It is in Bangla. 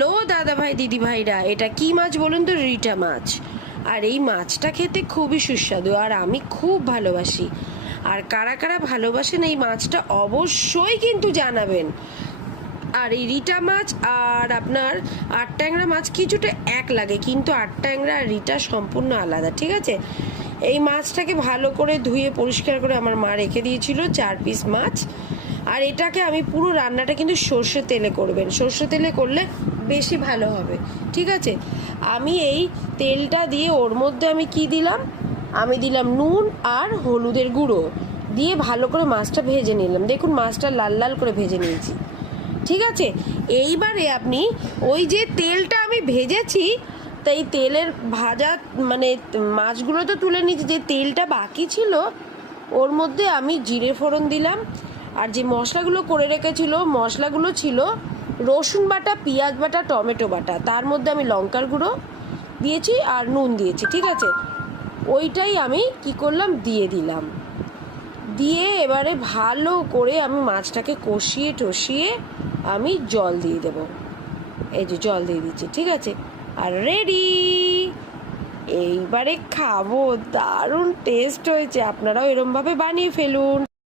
হ্যালো দাদা ভাই দিদি ভাইরা এটা কি মাছ বলুন তো? রিটা মাছ। আর এই মাছটা খেতে খুবই সুস্বাদু আর আমি খুব ভালোবাসি। আর কারা কারা ভালোবাসেন এই মাছটা অবশ্যই কিন্তু জানাবেন। আর এই রিটা মাছ আর আপনার আট ট্যাংরা মাছ কিছুটা এক লাগে, কিন্তু আট ট্যাংরা আর রিটা সম্পূর্ণ আলাদা, ঠিক আছে? এই মাছটাকে ভালো করে ধুয়ে পরিষ্কার করে আমার মা রেখে দিয়েছিল, চার পিস মাছ। আর এটাকে আমি পুরো রান্নাটা কিন্তু সর্ষে তেলে করবেন। সর্ষে তেলে করলে বেশি ভালো হবে। ঠিক আছে? আমি এই তেলটা দিয়ে ওর মধ্যে আমি কি দিলাম? আমি দিলাম নুন আর হলুদের গুঁড়ো। দিয়ে ভালো করে মাছটা ভেজে নিলাম। দেখুন, মাছটা লাল লাল করে ভেজে নিয়েছি। ঠিক আছে? এইবারে আপনি ওই যে তেলটা আমি ভেজেছি, তাই তেলের ভাজা মানে মাছগুলো তো তুলে নিয়েছি। যে তেলটা বাকি ছিল, ওর মধ্যে আমি জিরে ফোড়ন দিলাম আর যে মশলাগুলো করে রেখেছিল, মশলাগুলো ছিল রসুন বাটা, পেঁয়াজ বাটা, টমেটো বাটা। তার মধ্যে আমি লঙ্কার গুঁড়ো দিয়েছি আর নুন দিয়েছি, ঠিক আছে? ওইটাই আমি কি করলাম? দিয়ে দিলাম। দিয়ে এবারে ভালো করে আমি মাছটাকে কষিয়ে টষিয়ে আমি জল দিয়ে দেব। এই যে জল দিয়ে দিচ্ছি, ঠিক আছে? আর রেডি এইবারে খাব, দারুণ টেস্ট হয়েছে। আপনারাও এরমভাবে বানিয়ে ফেলুন।